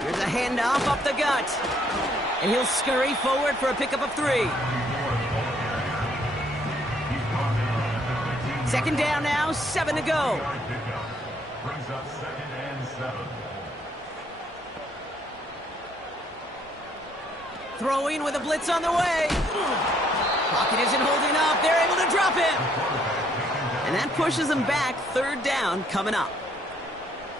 Here's a handoff up the gut. And he'll scurry forward for a pickup of 3. 2nd down now, 7 to go. Brings up 2nd and 7. Throwing with a blitz on the way. Pocket isn't holding up. They're able to drop him. And that pushes them back. 3rd down coming up.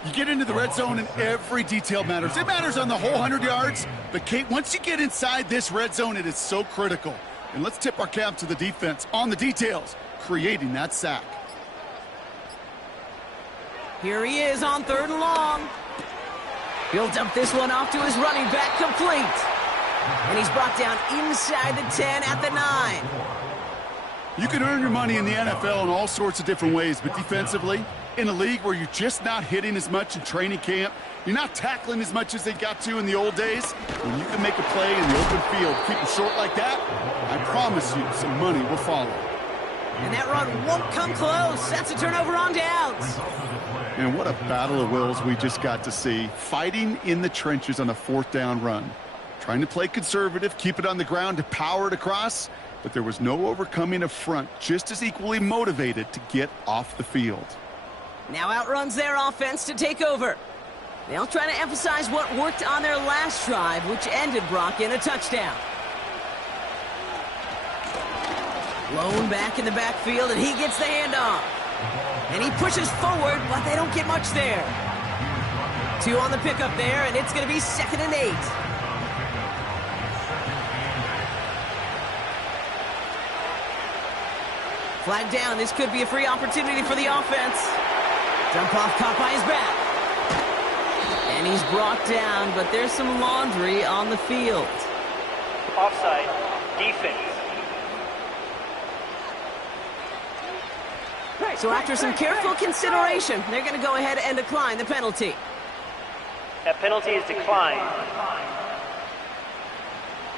You get into the red zone and every detail matters. It matters on the whole 100 yards. But, Kate, once you get inside this red zone, it is so critical. And let's tip our cap to the defense on the details, creating that sack. Here he is on 3rd and long. He'll dump this one off to his running back, complete. And he's brought down inside the 10 at the 9. You can earn your money in the NFL in all sorts of different ways, but defensively, in a league where you're just not hitting as much in training camp, you're not tackling as much as they got to in the old days, when you can make a play in the open field, keep it short like that, I promise you some money will follow. And that run won't come close. That's a turnover on downs. And what a battle of wills we just got to see, fighting in the trenches on a 4th down run. Trying to play conservative, keep it on the ground to power it across, but there was no overcoming a front just as equally motivated to get off the field. Now outruns their offense to take over. They'll try to emphasize what worked on their last drive, which ended Brock in a touchdown. Lone back in the backfield, and he gets the handoff. And he pushes forward, but they don't get much there. 2 on the pickup there, and it's going to be 2nd and 8. Flag down. This could be a free opportunity for the offense. Dump off caught by his back. And he's brought down, but there's some laundry on the field. Offside. Defense. So after some careful consideration, they're going to go ahead and decline the penalty. That penalty is declined.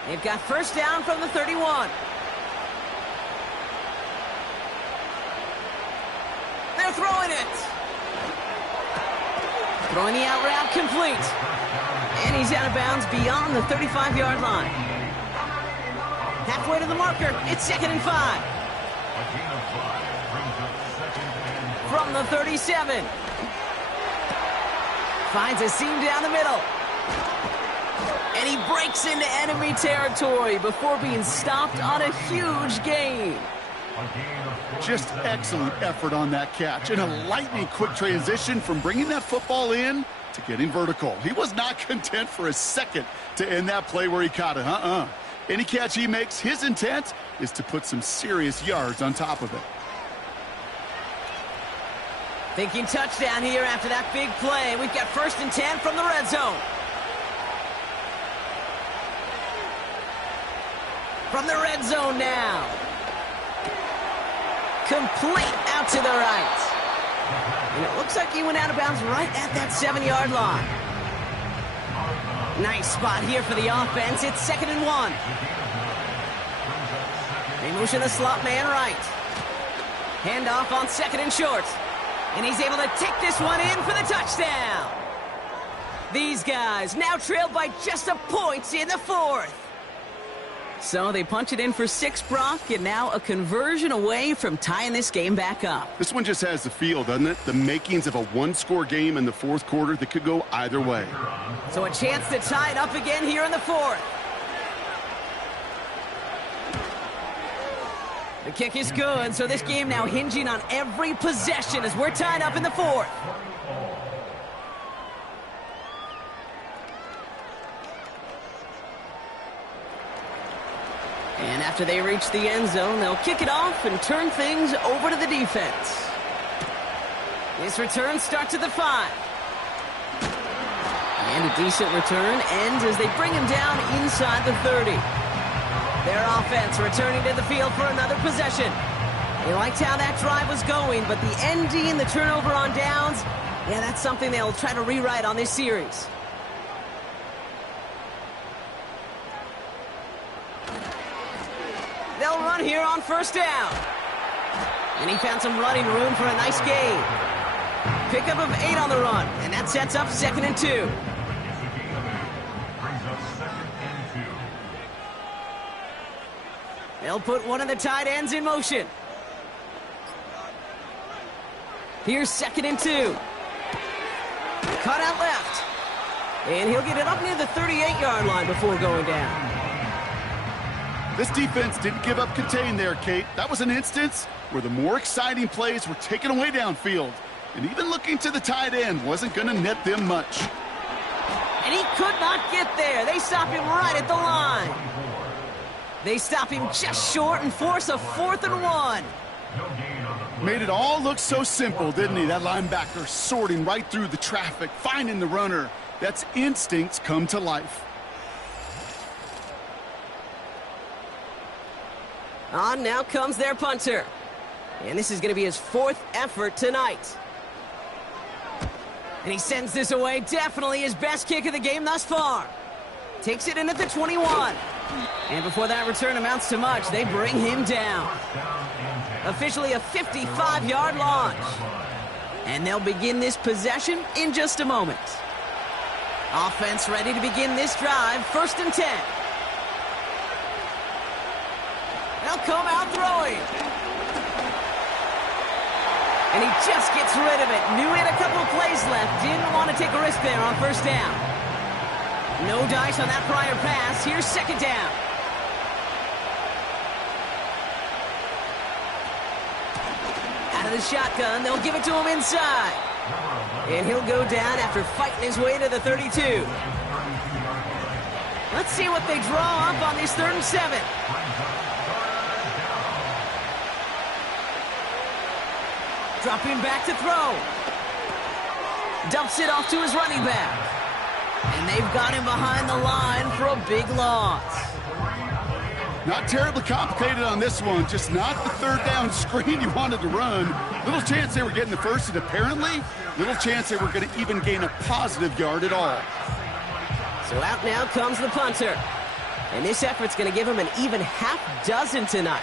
They've got 1st down from the 31. They're throwing it. Throwing the out route complete. And he's out of bounds beyond the 35-yard line. Halfway to the marker. It's 2nd and 5. A gain of 5 brings up 2nd and 5. From the 37. Finds a seam down the middle. And he breaks into enemy territory before being stopped on a huge gain. Just excellent effort on that catch and a lightning quick transition from bringing that football in to getting vertical. He was not content for a second to end that play where he caught it. Any catch he makes, his intent is to put some serious yards on top of it. Thinking touchdown here after that big play. We've got 1st and 10 from the red zone. From the red zone now. Complete out to the right. And it looks like he went out of bounds right at that 7-yard line. Nice spot here for the offense. It's 2nd and 1. They motion the slot man right. Handoff on 2nd and short. And he's able to take this one in for the touchdown. These guys now trailed by just a point in the 4th. So they punch it in for 6, Brock, and now a conversion away from tying this game back up. This one just has the feel, doesn't it? The makings of a one-score game in the 4th quarter that could go either way. So a chance to tie it up again here in the 4th. The kick is good, so this game now hinging on every possession as we're tied up in the 4th. And after they reach the end zone, they'll kick it off and turn things over to the defense. This return starts at the 5. And a decent return ends as they bring him down inside the 30. Their offense returning to the field for another possession. They liked how that drive was going, but the ending, the turnover on downs, yeah, that's something they'll try to rewrite on this series. They'll run here on 1st down. And he found some running room for a nice gain. Pickup of 8 on the run, and that sets up 2nd and 2. They'll put one of the tight ends in motion. Here's 2nd and 2. Cut out left. And he'll get it up near the 38-yard line before going down. This defense didn't give up contain there, Kate. That was an instance where the more exciting plays were taken away downfield. And even looking to the tight end wasn't going to net them much. And he could not get there. They stop him right at the line. They stop him just short and force a 4th and 1. Made it all look so simple, didn't he? That linebacker sorting right through the traffic, finding the runner. That's instincts come to life. On now comes their punter. And this is going to be his 4th effort tonight. And he sends this away. Definitely his best kick of the game thus far. Takes it in at the 21. And before that return amounts to much, they bring him down. Officially a 55-yard launch. And they'll begin this possession in just a moment. Offense ready to begin this drive. 1st and 10. They'll come out throwing. And he just gets rid of it. Knew he had a couple of plays left. Didn't want to take a risk there on 1st down. No dice on that prior pass. Here's 2nd down. Out of the shotgun, they'll give it to him inside. And he'll go down after fighting his way to the 32. Let's see what they draw up on this 3rd and 7. Dropping back to throw. Dumps it off to his running back. And they've got him behind the line for a big loss. Not terribly complicated on this one. Just not the 3rd down screen you wanted to run. Little chance they were getting the 1st, and apparently little chance they were going to even gain a positive yard at all. So out now comes the punter. And this effort's going to give him an even half dozen tonight.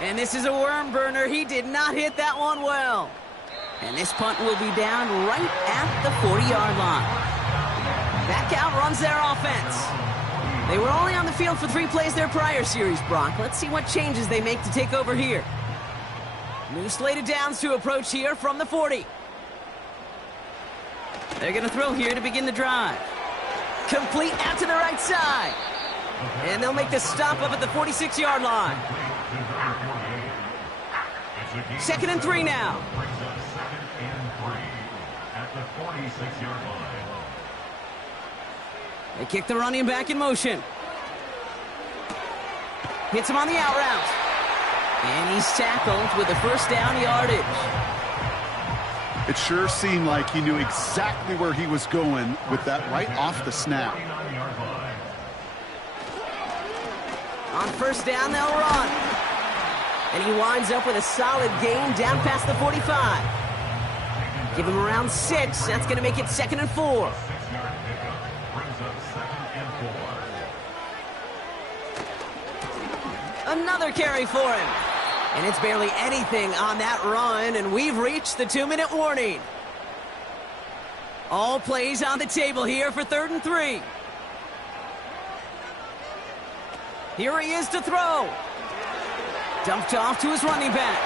And this is a worm burner. He did not hit that one well. And this punt will be down right at the 40-yard line. That outruns their offense. They were only on the field for 3 plays their prior series, Brock. Let's see what changes they make to take over here. New slated downs to approach here from the 40. They're going to throw here to begin the drive. Complete out to the right side. And they'll make the stop up at the 46-yard line. 2nd and 3 now. They kick the running back in motion. Hits him on the out route. And he's tackled with the first down yardage. It sure seemed like he knew exactly where he was going with that right off the snap. On first down, they'll run. And he winds up with a solid gain down past the 45. Give him around 6. That's going to make it 2nd and 4. Another carry for him. And it's barely anything on that run, and we've reached the 2-minute warning. All plays on the table here for 3rd and 3. Here he is to throw. Dumped off to his running back.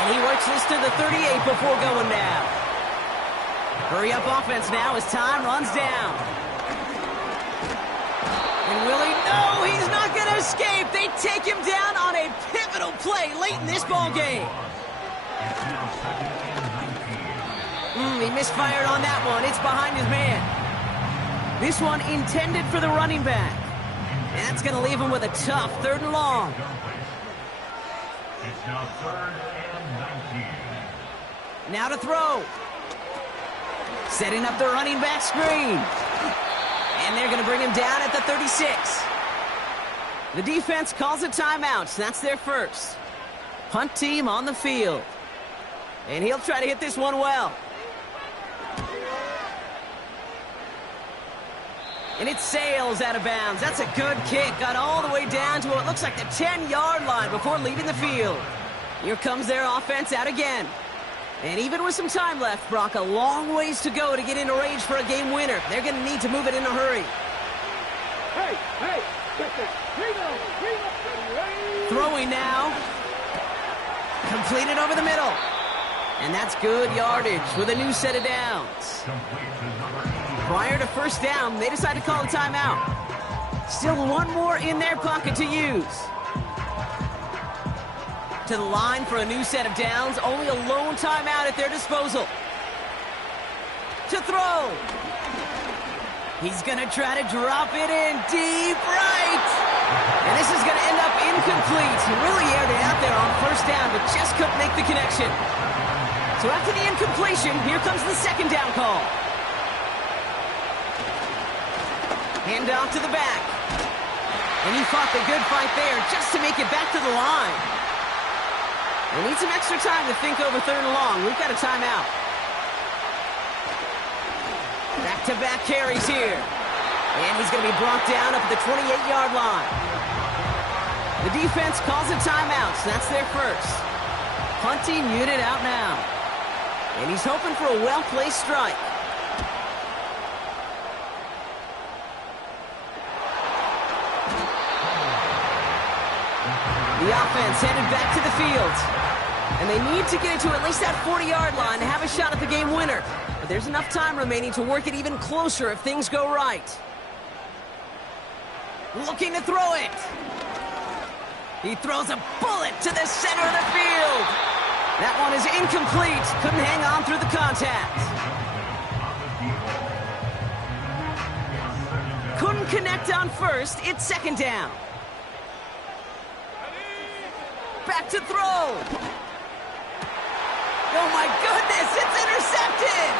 And he works this to the 38 before going down. Hurry up offense now as time runs down. And will he? No, he's not going to escape. They take him down on a pivotal play late in this ball game. He misfired on that one. It's behind his man. This one intended for the running back. And that's going to leave him with a tough 3rd and long. It's now 3rd and 19. Now to throw. Setting up the running back screen. And they're going to bring him down at the 36. The defense calls a timeout. That's their first. Punt team on the field. And he'll try to hit this one well. And it sails out of bounds. That's a good kick. Got all the way down to what looks like the 10-yard line before leaving the field. Here comes their offense out again. And even with some time left, Brock, a long ways to go to get into range for a game winner. They're going to need to move it in a hurry. Throwing now. Completed over the middle. And that's good yardage with a new set of downs. Prior to first down, they decide to call a timeout. Still one more in their pocket to use. To the line for a new set of downs. Only a lone timeout at their disposal. To throw. He's going to try to drop it in deep right. And this is going to end up incomplete. He really aired it out there on first down, but just couldn't make the connection. So after the incompletion, here comes the 2nd down call. Hand off to the back. And he fought the good fight there just to make it back to the line. We need some extra time to think over 3rd and long. We've got a timeout. Back-to-back carries here. And he's going to be brought down up at the 28-yard line. The defense calls a timeout, so that's their first. Punting unit out now. And he's hoping for a well-placed strike. The offense headed back to the field. And they need to get it to at least that 40-yard line to have a shot at the game winner. But there's enough time remaining to work it even closer if things go right. Looking to throw it. He throws a bullet to the center of the field. That one is incomplete. Couldn't hang on through the contact. Couldn't connect on first. It's 2nd down. Back to throw. Oh my goodness, it's intercepted.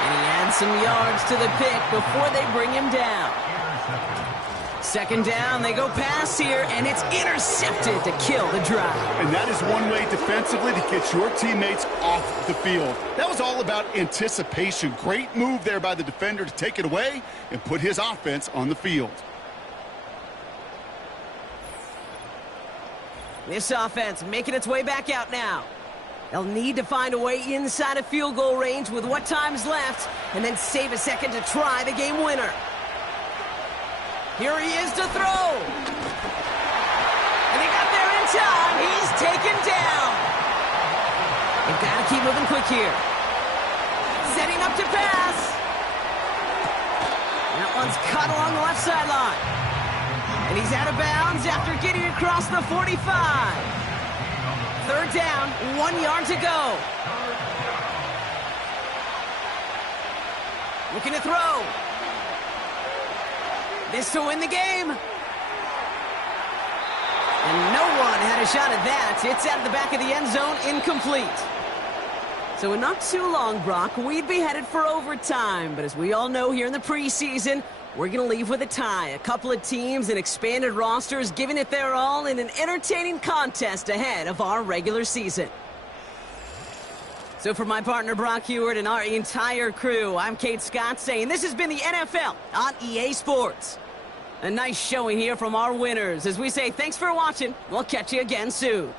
And he adds some yards to the pick before they bring him down. 2nd down, they go pass here, and it's intercepted to kill the drive. And that is one way defensively to get your teammates off the field. That was all about anticipation. Great move there by the defender to take it away and put his offense on the field. This offense making its way back out now. They'll need to find a way inside of field goal range with what time's left, and then save a second to try the game winner. Here he is to throw. And he got there in time. He's taken down. They've got to keep moving quick here. Setting up to pass. That one's cut along the left sideline. And he's out of bounds after getting across the 45. Third down, 1 yard to go. Looking to throw. This to win the game. And no one had a shot at that. It's out of the back of the end zone, incomplete. So in not too long, Brock, we'd be headed for overtime. But as we all know here in the preseason, we're going to leave with a tie. A couple of teams and expanded rosters giving it their all in an entertaining contest ahead of our regular season. So for my partner Brock Heward and our entire crew, I'm Kate Scott saying this has been the NFL on EA Sports. A nice showing here from our winners as we say thanks for watching. We'll catch you again soon.